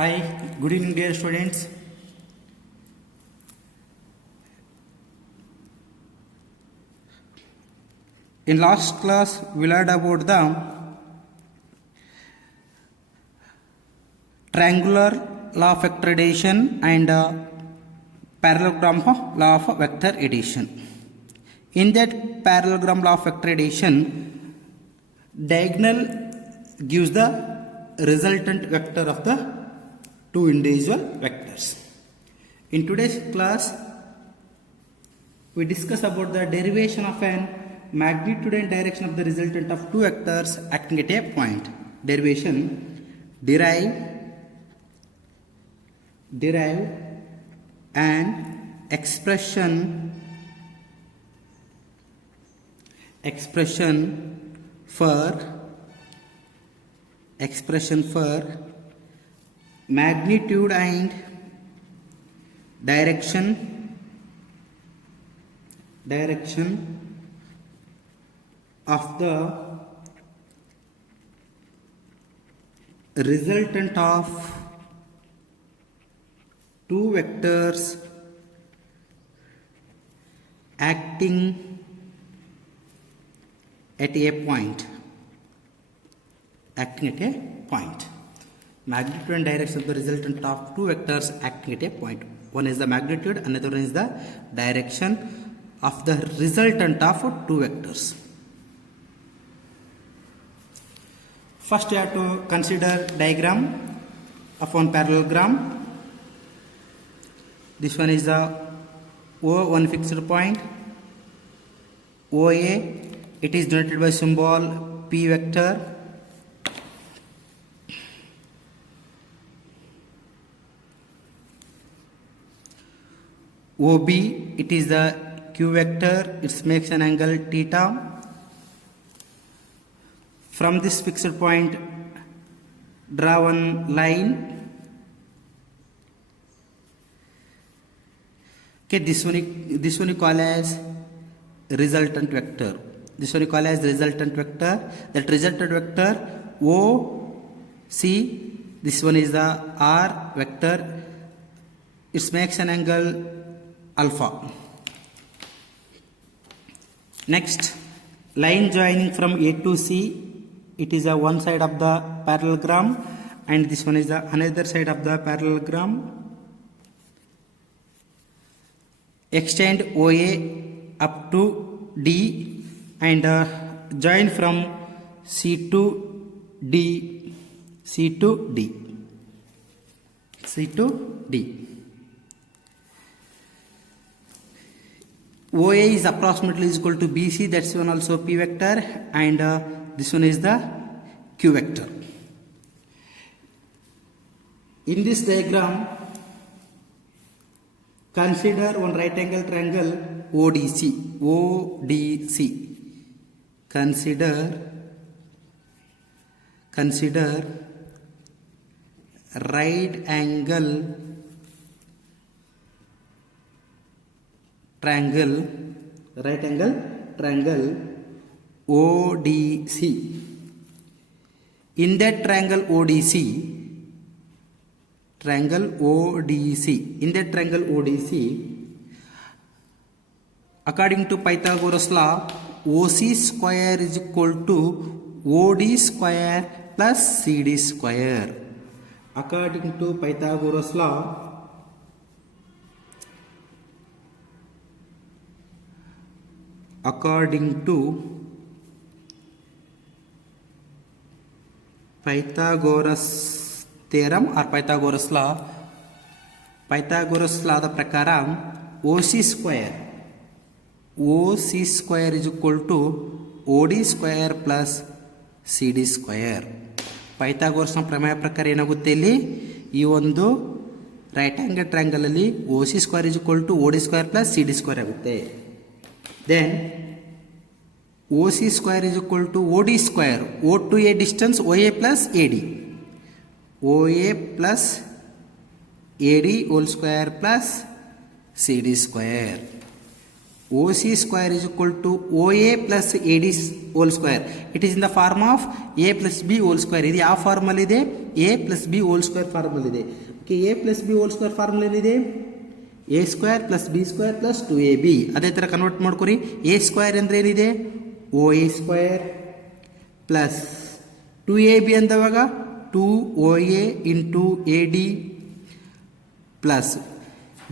Hi, good evening dear students. In last class we learned about the triangular law of vector addition and parallelogram law of vector addition. In that parallelogram law of vector addition, diagonal gives the resultant vector of the two individual vectors. In today's class, we discuss about the derivation of an magnitude and direction of the resultant of two vectors acting at a point. Derivation: derive an expression for magnitude and direction of the resultant of two vectors acting at a point. Magnitude and direction of the resultant of two vectors acting at a point. One is the magnitude, another one is the direction of the resultant of two vectors. First, you have to consider diagram of one parallelogram. This one is the O, one fixed point, OA. It is denoted by symbol P vector. OB, it is the Q vector. It makes an angle theta. From this fixed point, draw one line. Okay, this one you call as resultant vector. That resultant vector OC. This one is the R vector. It makes an angle alpha. Next, line joining from A to C. It is a one side of the parallelogram, and this one is the another side of the parallelogram. Extend OA up to D and join from C to D. OA is approximately equal to BC. That's one also P vector, and this one is the Q vector. In this diagram, consider one right angle triangle ODC. Consider right angle triangle ODC. In that triangle ODC, according to Pythagoras law, OC square is equal to OD square plus CD square. According to Pythagoras law, Pythagoras theorem or Pythagoras law the prakaram OC square is equal to OD square plus CD square. Pythagoras ಪ್ರಮೇಯ ಪ್ರಕಾರ ಏನಾಗುತ್ತೆ ಇಲ್ಲಿ ಈ ಒಂದು right angle triangle ಅಲ್ಲಿ OC square is equal to OD square plus CD square ಆಗುತ್ತೆ. Then OC square is equal to OD square. O to A distance OA plus AD. OA plus AD whole square plus CD square. OC square is equal to OA plus AD whole square. It is in the form of A plus B whole square. ಇದು ಯಾವ form ಅಲ್ಲಿ ಇದೆ? A plus B whole square formula ಇದೆ. Okay, A plus B whole square formula ಏನಿದೆ? A square plus B square plus 2ab. ಅದೇ ಥರ convert ಮಾಡ್ಕೊರಿ. A square ಅಂದರೆ ಏನಿದೆ? ಓ ಎ ಸ್ಕ್ವೇರ್ ಪ್ಲಸ್ 2ab ಅಂದವಾಗ 2oa into A D plus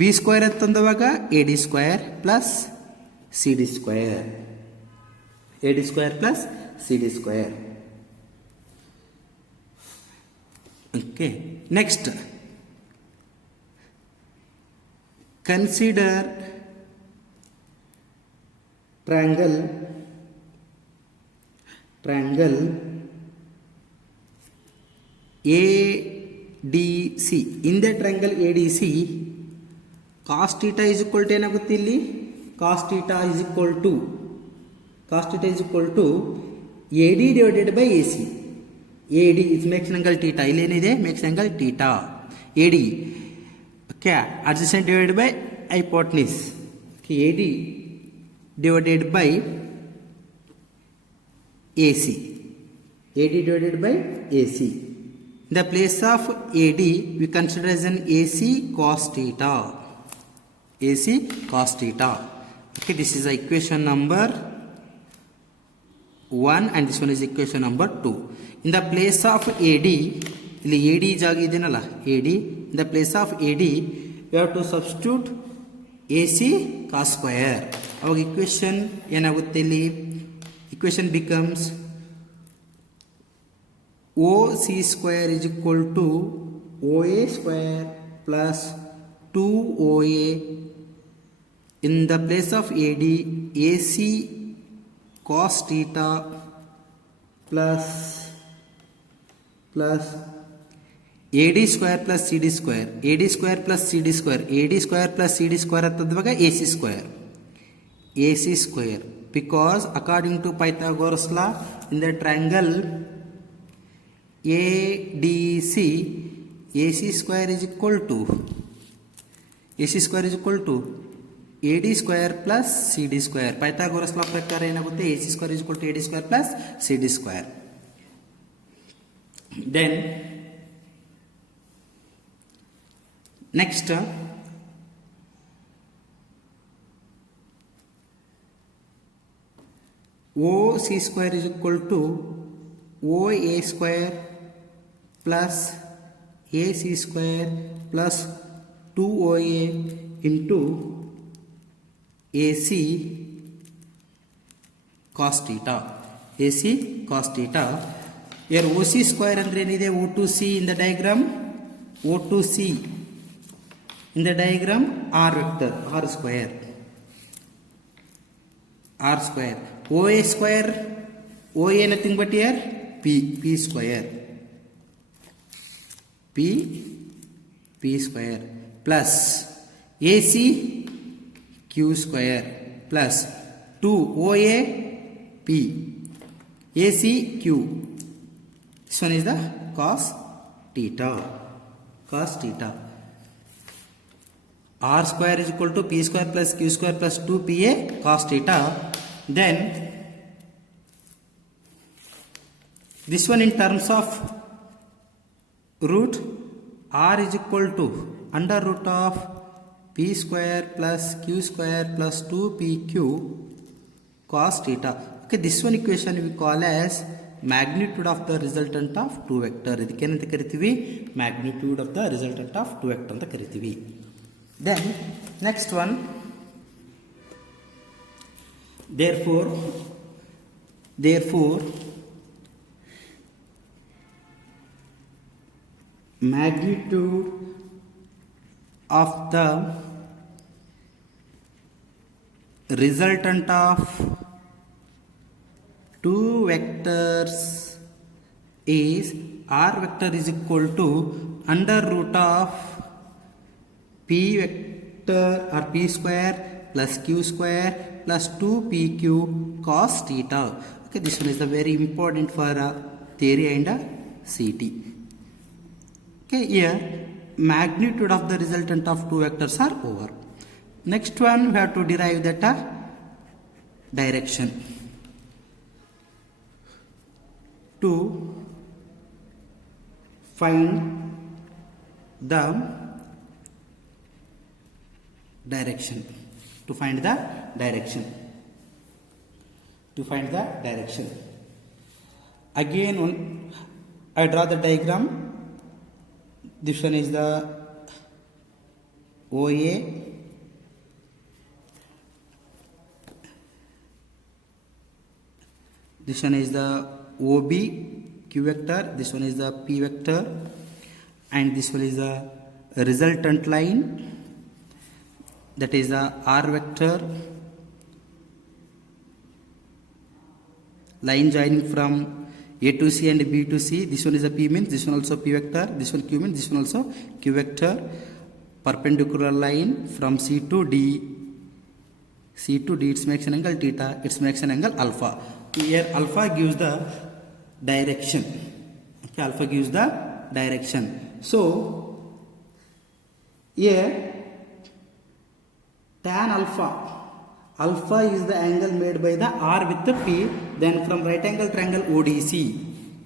B square ಅಂತಂದವಾಗ A D square plus C D square. A D square plus C D square. Okay, next consider triangle ADC. In the triangle ADC, cos theta is equal to ಏನಾಗುತ್ತೆ ಇಲ್ಲಿ? cos theta is equal to AD divided by AC. AD is makes angle theta. ಇಲ್ಲಿ ಏನಿದೆ? makes angle theta. AD, okay, adjacent divided by hypotenuse. Okay, AD divided by AC. AD divided by AC. In the place of AD, we consider as an AC cos theta. AC cos theta. Okay, this is equation number 1 and this one is equation number 2. In the place of AD, ಇಲ್ಲಿ AD ಜಾಗ ಇದೆನಲ್ಲ AD, in the place of AD, we have to substitute AC cos square. ಅವಾಗ equation ಏನಾಗುತ್ತೆ ಇಲ್ಲಿ? Equation becomes OC square is equal to OA square plus 2OA. In the place of AD, AC cos theta plus AD square plus CD square. AD square plus CD square. AD square plus CD square ಅಂತಂದಾಗ AC square. AC square. Because according to Pythagoras law, in the triangle ADC, AC square is equal to AD square plus CD square. Pythagoras law ಪ್ರಕಾರ ಏನಾಗುತ್ತೆ? AC square is equal to AD square plus CD square. Then next OC square is equal to OA square plus AC square plus 2OA into AC cos theta. AC cos theta. Here OC square ಅಂದ್ರೆ ಏನಿದೆ? O2C in the diagram. O2C in the diagram R vector, R square. OA square, OA nothing but here P square. P square plus AC Q square plus 2OA P AC Q. This one is the cos theta. R square is equal to P square plus Q square plus 2PA cos theta. Then this one in terms of root, R is equal to under root of P square plus Q square plus 2PQ cos theta. Okay, this one equation we call as magnitude of the resultant of 2 vector. ಇದಕ್ಕೇನಂತ ಕರಿತೀವಿ? magnitude of the resultant of 2 vector ಅಂತ ಕರಿತೀವಿ. Then next one, therefore magnitude of the resultant of 2 vectors is R vector is equal to under root of P vector or P square plus Q square plus 2PQ cos theta. Okay, this one is the very important for theory and CT. Okay, here magnitude of the resultant of 2 vectors are over. Next one, we have to derive that direction. To find the direction. To find the direction. To find the direction. Again, I draw the diagram. This one is the OA. This one is the OB, Q vector. This one is the P vector. And this one is the resultant line. That is the R vector. Line joining from A to C and B to C. This one is a P means, this one also P vector. This one Q means, this one also Q vector. Perpendicular line from C to D. C to D, it makes an angle theta, it makes an angle alpha. Here alpha gives the direction. Okay, alpha gives the direction. So here tan alpha. Alpha is the angle made by the R with the P. Then from right angle triangle ODC,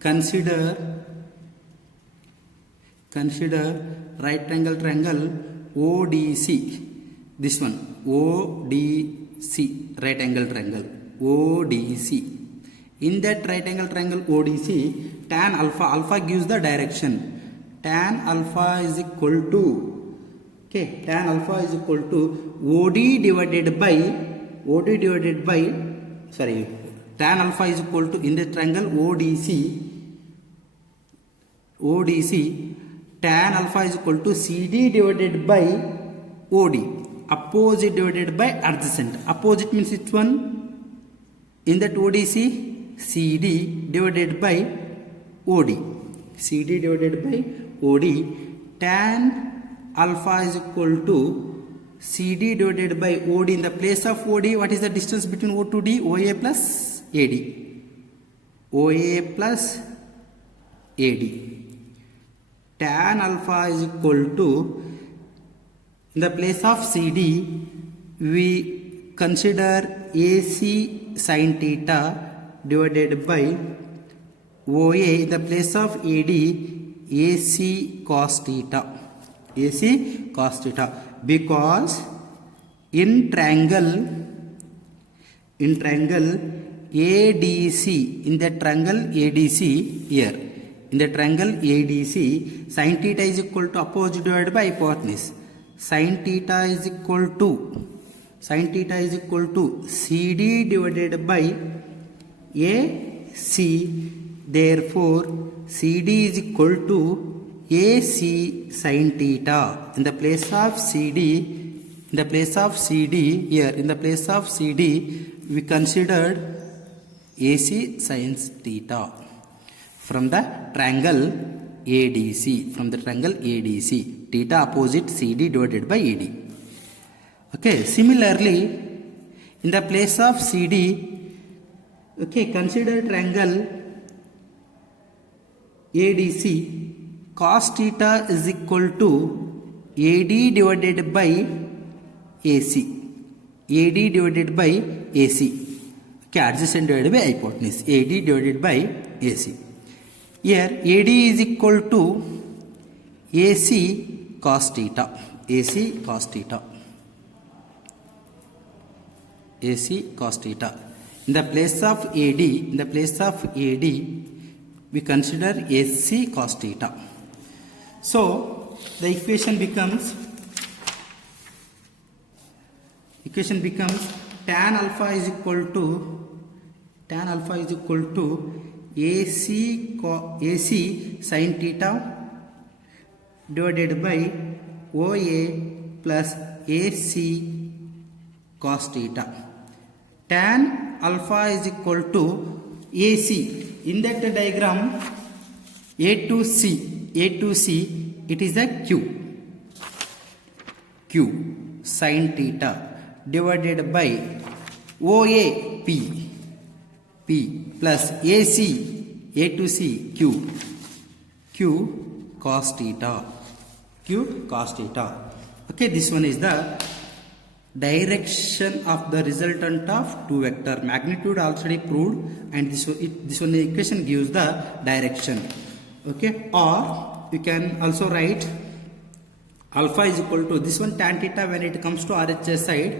consider right angle triangle ODC. This one ODC, right angle triangle ODC. In that right angle triangle ODC, tan alpha, alpha gives the direction. Tan alpha is equal to, okay, tan alpha is equal to OD divided by tan alpha is equal to, in the triangle ODC, tan alpha is equal to CD divided by OD. Opposite divided by adjacent. Opposite means which one? In that ODC, CD divided by OD. CD divided by OD. Tan alpha is equal to CD divided by OD. In the place of OD, what is the distance between O to D? OA plus AD. OA plus AD. Tan alpha is equal to, in the place of CD, we consider AC sin theta divided by OA. In the place of AD, AC cos theta. AC cos theta. Because in triangle ADC, in the triangle ADC here, in the triangle ADC, sin theta is equal to opposite divided by hypotenuse. Sin theta is equal to CD divided by AC. Therefore, CD is equal to AC sin theta. In the place of CD, we considered AC sin theta from the triangle ADC. Theta opposite CD divided by AD. Okay, similarly, in the place of CD, okay, consider triangle ADC. Cos theta is equal to AD divided by AC. AD divided by AC. Okay, adjacent divided by hypotenuse. AD divided by AC. Here AD is equal to AC cos theta. AC cos theta. AC cos theta. In the place of AD, we consider AC cos theta. So the equation becomes tan alpha is equal to AC sin theta divided by OA plus AC cos theta. Tan alpha is equal to AC. In that diagram, A to C, it is a Q sin theta divided by OA P plus AC, A to C, Q cos theta. Okay, this one is the direction of the resultant of two vector. Magnitude already proved, and this one the equation gives the direction. Okay, or you can also write alpha is equal to this one tan theta when it comes to RHS side,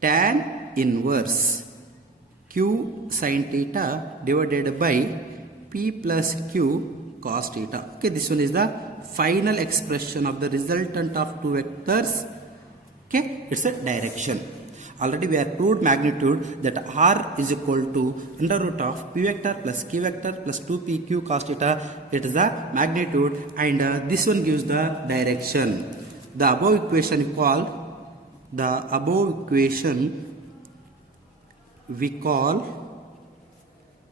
tan inverse q sin theta divided by p plus q cos theta. Okay, this one is the final expression of the resultant of two vectors. Okay, it's a direction. Already we have proved magnitude that r is equal to under root of p vector plus q vector plus 2pq cos theta. It is the magnitude, and this one gives the direction. The above equation we call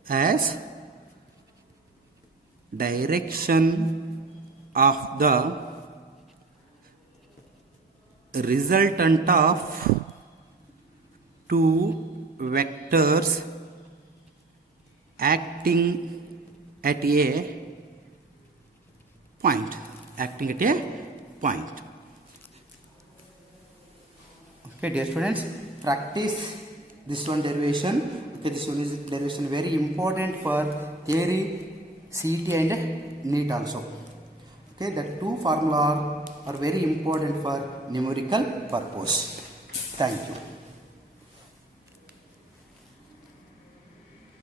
as direction of the resultant of two vectors acting at a point. Okay, dear students, practice this one derivation. Okay, this one is derivation very important for theory, CET and NEET also. Okay, the two formula are very important for numerical purpose. Thank you.